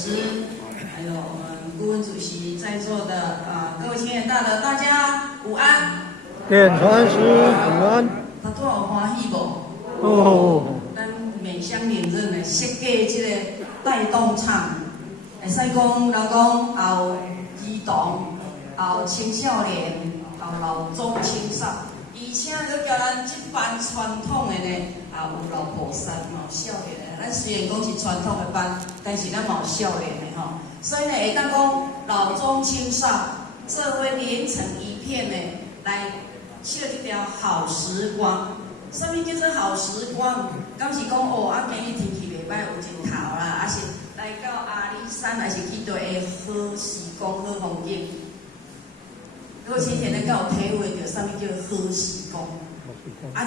师，还有我们顾问主席在座的各位青年大德，大家午安。点传师午安。他多有欢喜无？哦。咱美乡领认的设计这个带动唱，会使讲人讲后儿童、后青少年、后老中青少，而且佮叫咱这班传统的呢，也有老菩萨，嘛有少年的。咱虽然讲是传统的班，但是咱嘛有少年的吼，所以呢，会当讲老中青少，这会连成一片的来去了这条好时光。什么叫做好时光？敢是讲哦，今日天气袂歹，有真头啦，还是来到阿里山，还是去倒个好时光、好风景？各位青年人，敢有体会到什么叫好时光？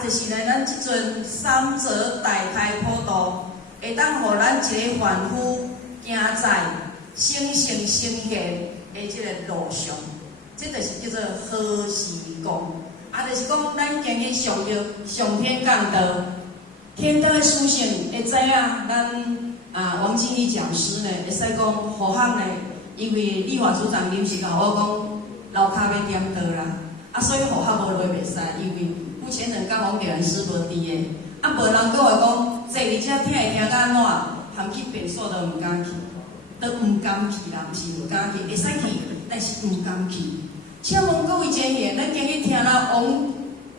就是呢，咱即阵三者大开普渡，会当互咱一个凡夫行在圣圣圣贤的即个路上，这就是叫做好时光。就是讲咱今日上到上天讲道，天道的属性会知影咱王经理讲师呢，会使讲互学呢，因为立法组长临时甲我讲楼骹要点道啦，所以互学无落袂使，因为目前人甲王点师无伫的，无人搁话讲坐伫遮听会听甲安怎，含去便所都毋敢去，都毋敢去啦，毋是毋敢去，会使去，但是毋敢去。请问各位前贤，咱今日听了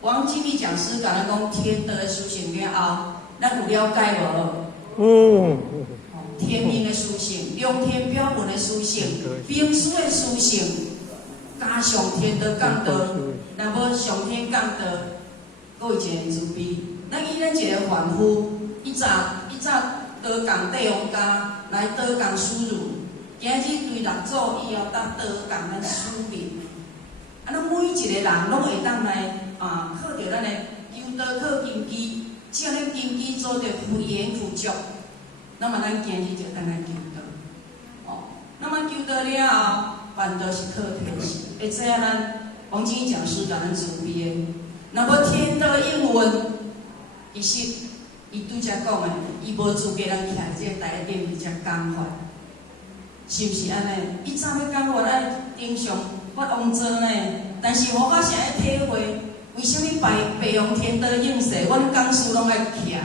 王经理讲师甲咱讲天道的属性了后，咱有了解无？天命的属性、良天标本的属性、兵书的属性，加上天道讲道，若无上天讲道，各位前贤慈悲，咱以咱一个凡夫，一早道讲帝王家来道讲输入，今日对六祖以后当道讲咱输明。咱每一个人拢会当来靠着咱的求道靠根基，只要咱根基做着佛言佛足，那么咱今日就当来求道。那么求道了后，办道是靠天时，会知影咱王经理讲师甲咱慈悲的。若无天道应运，其实伊拄则讲的，伊无资格咱徛这个台顶比较讲法，是毋是安尼？伊早要讲法爱顶上。发王座呢，但是我是爱体会，为什么北王天道应势，阮讲师拢爱徛咧？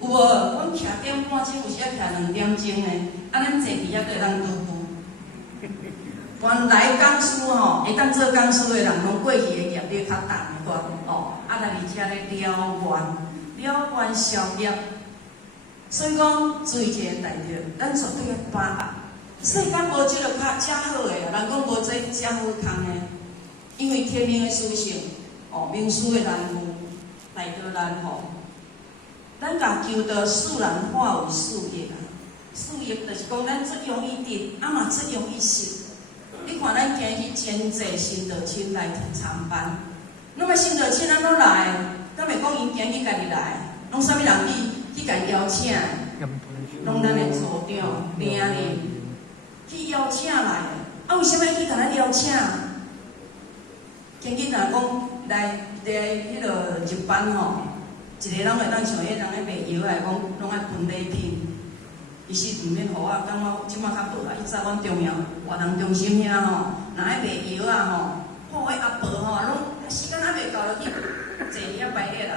有无？阮徛点半钟，有时爱徛2点钟呢。咱坐伫遐对咱拄拄。原来讲师会当做讲师的人，拢过去的业力较重段而且咧了愿消业。所以讲，注意一个大着，咱绝对要把握。世间无即个较好的，人讲无这较好康的，因为天命的属性，命书的难负，大道难负。咱甲求道自然化为事业啊，事业就是讲咱只用一点，嘛只用一时。你看咱今日真济新道亲来参班，那么新道亲咱拢来，咱袂讲因今日家己来，拢啥物人去甲邀请，拢咱的组长、领领。去邀请来，为什么去甲咱邀请？今日若讲来迄落入班一个人会当像迄人咧卖药来讲，拢爱分礼品。其实毋免互我感觉即摆较无啦。以前阮中央活动中心遐若爱卖药好迄阿婆拢时间还袂到就去坐伫遐排列啦。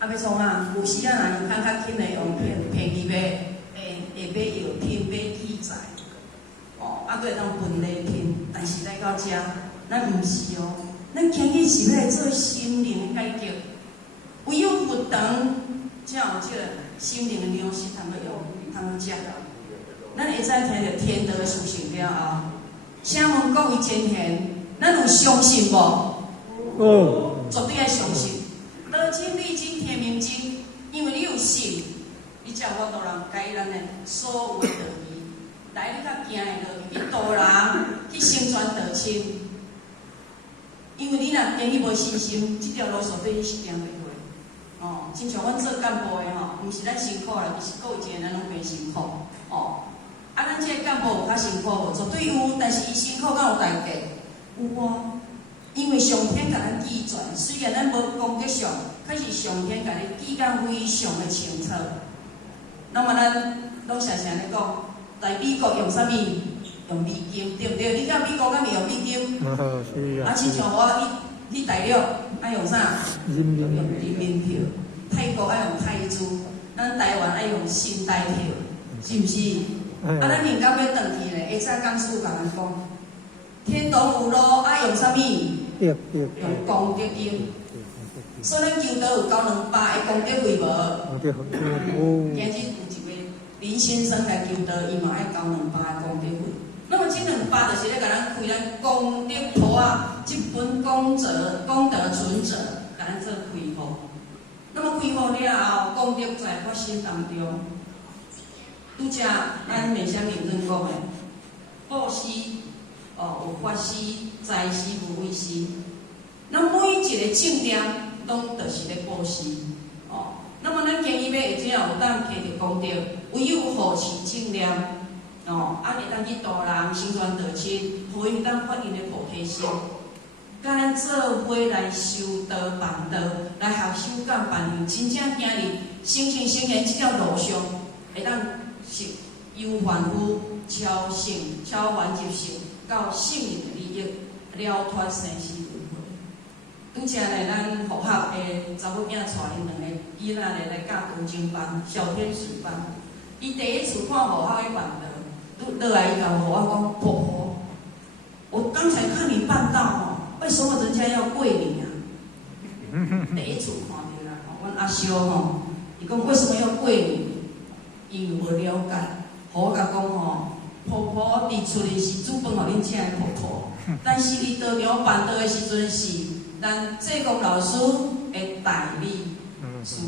要创有时若因较紧的用便宜买。会买药品、买器材，还佫会当分礼品。但是来到遮，咱毋是咱今日是要来做心灵改革。唯有佛堂才有这个心灵的粮食通去用，通去食。咱会使听到天道的属性了后，请问各位前贤，咱有相信无？绝对要相信。道经、理经、天命经，因为你有信。你才有法度人改咱的所有的道义，来你较行的道义去度人，去宣传道亲。因为你若今日无信心，这条路绝对你是行袂过。亲像阮做干部的毋是咱辛苦啦，其实各位一个人拢袂辛苦。咱这个干部有较辛苦无？绝对有，但是伊辛苦敢有代价？有啊，因为上天甲咱记传，虽然咱无功德上，可是上天甲你记甲非常的清楚。那么咱拢常常咧讲，在美国用啥物？用美金，对不对？你到美国敢咪用美金？是啊。亲像我去大陆爱用啥？用人民票。泰国爱用泰铢，咱台湾爱用新台票，是毋是？咱人到要转去咧，会使讲师甲咱讲，天堂有路爱用啥物？用功德金。所以咱求道有交200的功德费无？今日有一位林先生来求道，伊嘛爱交200的功德费。那么这200就是咧，甲咱开咱功德簿啊，这本功德存折，甲咱做开户。那么开户了后，功德在发生当中，拄则咱面向认真讲的，布施有法施、财施、无畏施。那每一个正念，拢就是咧布施。那么咱建议要会这样有当摕着功德，唯有护持正念，会当去度人成全道亲，互因当发因的菩提心。甲咱做伙来修道办道，来学修讲办理，真正今日生前这条路上，会当是由凡夫超性、超凡入性，到性命的利益，了脱生死轮回。拄则咧，咱学校的查某囝带因2个囡仔咧来教读经班、小天使班。伊第一次看学校的办道，落来伊甲我讲：“婆婆，我刚才看你办道为什么人家要跪你啊？第一次看到啦，阮阿叔伊讲为什么要跪你？因为无了解，我甲讲婆婆伫厝里是煮饭互恁请的婆婆，但是伫道场办道的时阵是咱济公老师的代理师，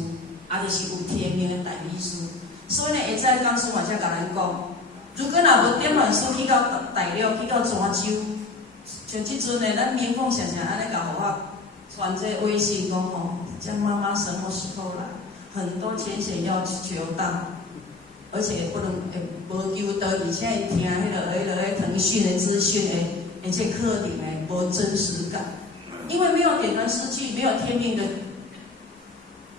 就是有天命的代理师。所以呢，会使讲师嘛才甲咱讲，如果若无点完书去到大陆，去到泉州。像即阵呢，咱民风常常安尼甲互我传这微信讲江妈妈什么时候来？很多浅显要求到，而且不能无求道，而且听迄个腾讯的资讯的，而且课程的无真实感，因为没有点燃失去，没有天命的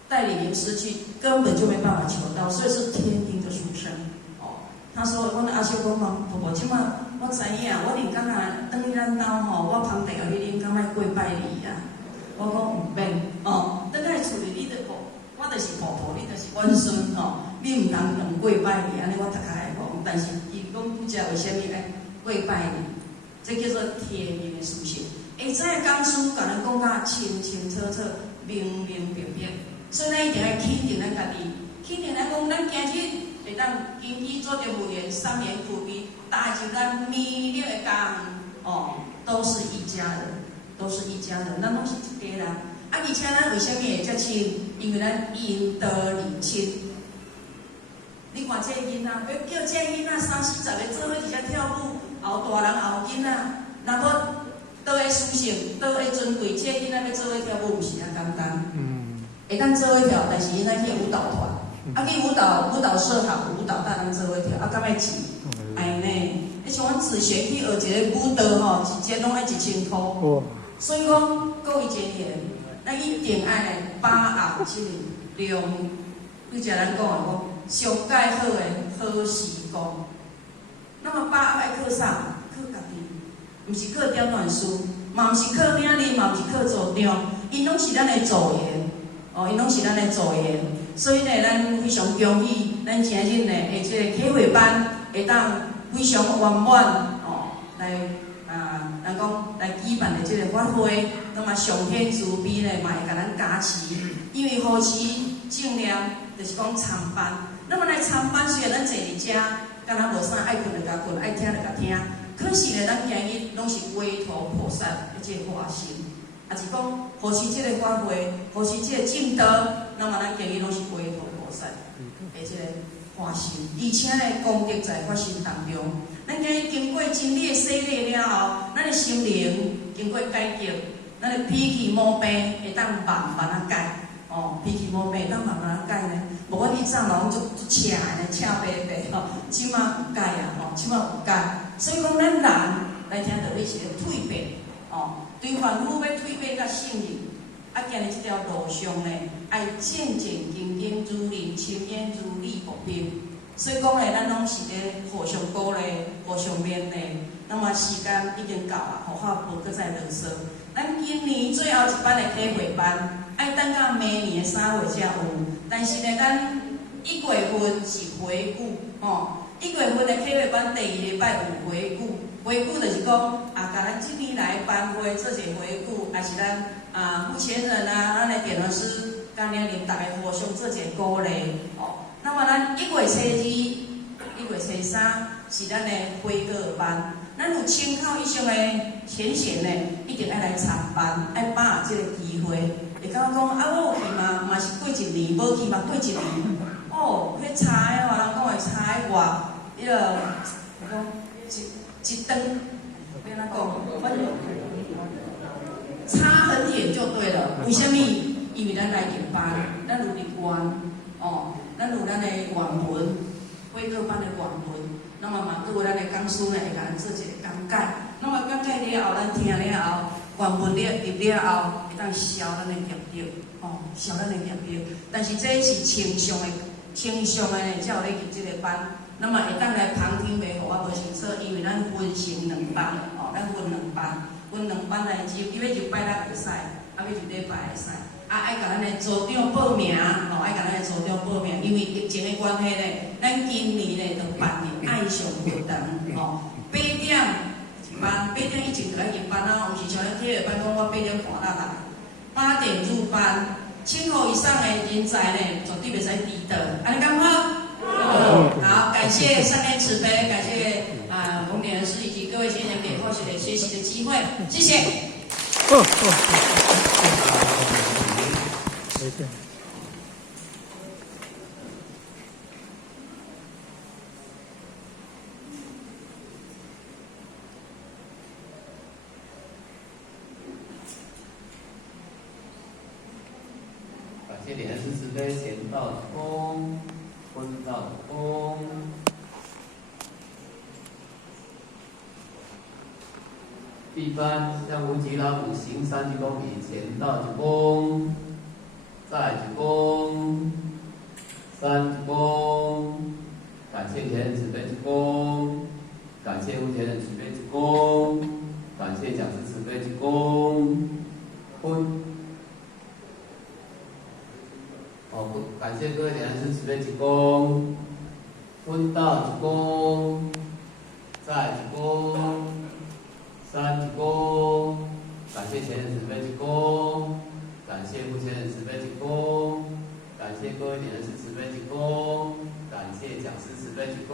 带领失去，根本就没办法求到，所以是天定的殊胜。他说：“阮阿叔讲婆婆，即摆我知影，我连刚才等于咱兜我旁地后去恁敢莫跪拜你啊？”我讲唔免等下厝里你着我就是婆婆，你就是阮孙你唔通用跪拜你，安尼我大概会讲。但是伊讲拄则为虾米爱跪拜你？这叫做天命的殊胜。会知讲师甲咱讲甲清清楚楚、明明白白，所以咱一定要肯定咱家己，肯定咱讲咱今日。会当经济做着福缘，3年苦逼，搭就咱美丽的家都是一家人，都是一家人，咱拢是一家人。而且咱为虾米会遮亲？因为咱因得离亲。你看这囡仔，要叫这囡仔30、40个做伙一只跳舞，后大人后囡仔，若无倒会殊胜，倒会尊贵，这囡仔要做伙跳舞，毋是遐简单。会当做伙跳，但是因仔去舞蹈团。去舞蹈社好，舞蹈大人做伙跳，敢要钱？哎呢，你像阮自学去学一个舞蹈一节拢要1000块。所以讲各位前贤，咱一定爱把握这个良，拄则咱讲的上介好的好时光。那么把握爱靠啥？靠家己，毋是靠点乱书，嘛毋是靠领领，嘛毋是靠组长，因拢是咱的助缘，因拢是咱的助缘。所以呢，咱非常恭喜，咱今日呢，这个启慧班会当非常圆满来咱讲来举办的这个法会，那么上天慈悲呢，嘛会甲咱加持，因为护持正念就是讲参班，那么来参班虽然咱坐伫遮，敢若无啥爱困就甲困，爱听就甲听，可是呢，咱今日拢是回头菩萨的这个化身。也是讲护持这个法会，护持这个正道，那么咱今日拢是回头菩萨的这个化身，而且呢，功德在发生当中。咱今日经过真理的洗礼了后，咱的心灵经过改革，咱的脾气毛病会当慢慢啊改。脾气毛病会当慢慢啊改呢。无阮以前拢足赤的，赤白白即马有改啊，即马有改。所以讲，咱人来听道理是要蜕变对凡夫要蜕变甲圣人，今日这条路上呢，爱渐渐精进，如临深渊，如履薄冰。所以讲咧，咱拢是咧互相鼓励、互相勉励。那么时间已经到了，互我无搁再啰嗦。咱今年最后一班的体会班，爱等到明年的3月才有。但是呢，咱1月份是回顾哦。1月份的体会班第2礼拜有回顾，回顾就是讲啊，甲咱今年来班会做一个回顾，也是咱负责人啊，咱的点老师、甘领领大家互相做一个鼓励哦。那么咱1月初2、1月初3是咱的悔过班，咱有参考以上的前贤呢，一定要来参班，要把握这个机会。会感觉讲啊，我有去嘛，嘛是过1年，无去嘛过1年。哦，迄差的话，人讲会差的外，迄个讲一顿，要哪讲？差很远就对了。为什么？因为咱来入班，咱有日元，哦，咱有咱的原文，悔过班的原文。那么嘛，有咱的讲师呢，会甲咱做一个讲解。那么讲解了后，咱听了后，原文了入了后，会当消咱的业力，哦，消咱的业力。但是这是正常的。才有咧入这个班，那么会当来旁听袂，互我无清楚，因为咱分成2班，哦，咱分2班，分2班来入，你要入拜六会使，啊要入礼拜会使，啊爱甲咱的组长报名，哦爱甲咱的组长报名，因为疫情的关系咧，咱今年咧就办理爱上活动，哦，8点一班，8点以前就来入班啊，毋是像咱体育班讲我8点半来，8点入班。10号以上的人才呢，绝对袂使迟到，安尼讲好？好，感谢上天慈悲，感谢红点人师以及各位先生给同学的学习的机会，谢谢。感谢莲师慈悲，贤道公，坤道公。第班向无极老祖行3鞠躬礼，前道鞠躬，再鞠躬，3鞠躬，感谢前人慈悲鞠躬，感谢无前人慈悲鞠躬，感谢讲师慈悲鞠躬，坤。感谢各位莲师慈悲鞠躬，坤道鞠躬，再鞠躬，3鞠躬，感谢前人慈悲鞠躬，感谢不前人慈悲鞠躬，感谢各位莲师慈悲鞠躬，感谢讲师慈悲鞠躬。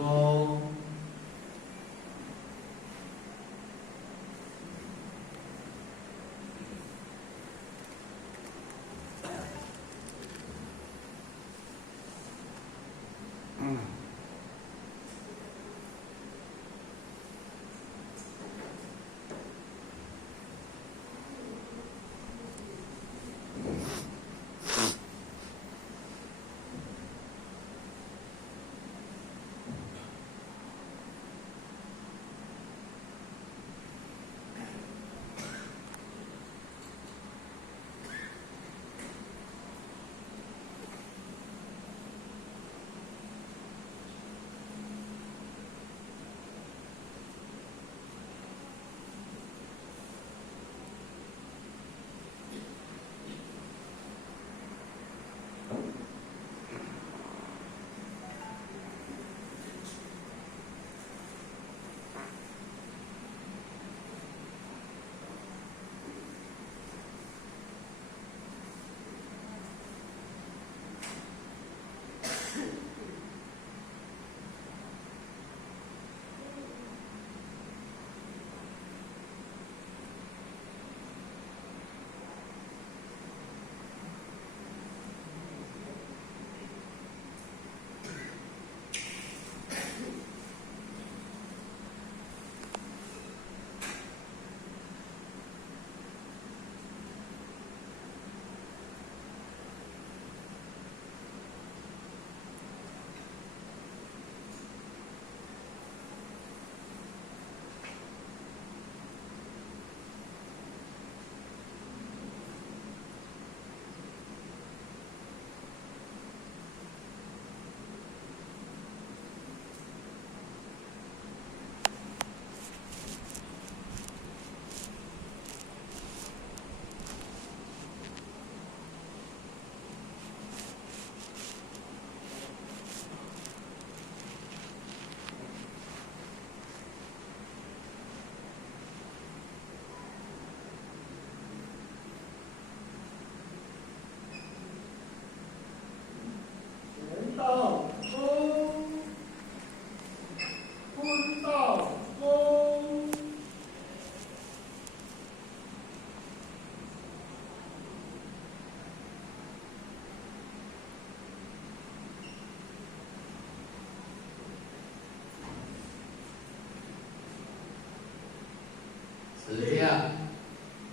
持教。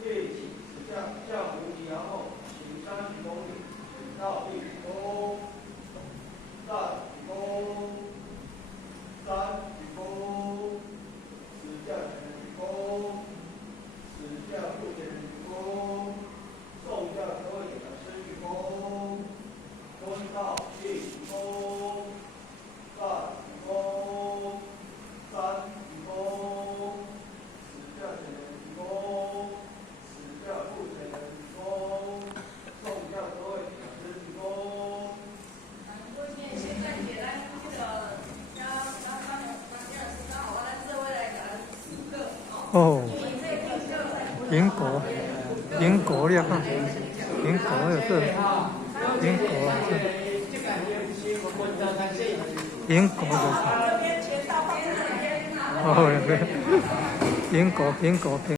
立起持教，教无敌然后行30公里，到地鞠躬，再鞠躬，三鞠躬，持教前人鞠躬，持教后前人鞠躬，送教各位讲师鞠躬，蹲到地鞠躬，再鞠躬，三鞠躬，持教前人鞠躬。持教后前人鞠躬，送教各位讲师鞠躬。各位现在简单这个刚第二次刚好咱这位来讲4个哦，因为这个英国，英国了哈，英国也是，英国是，英国的，哦，英国平。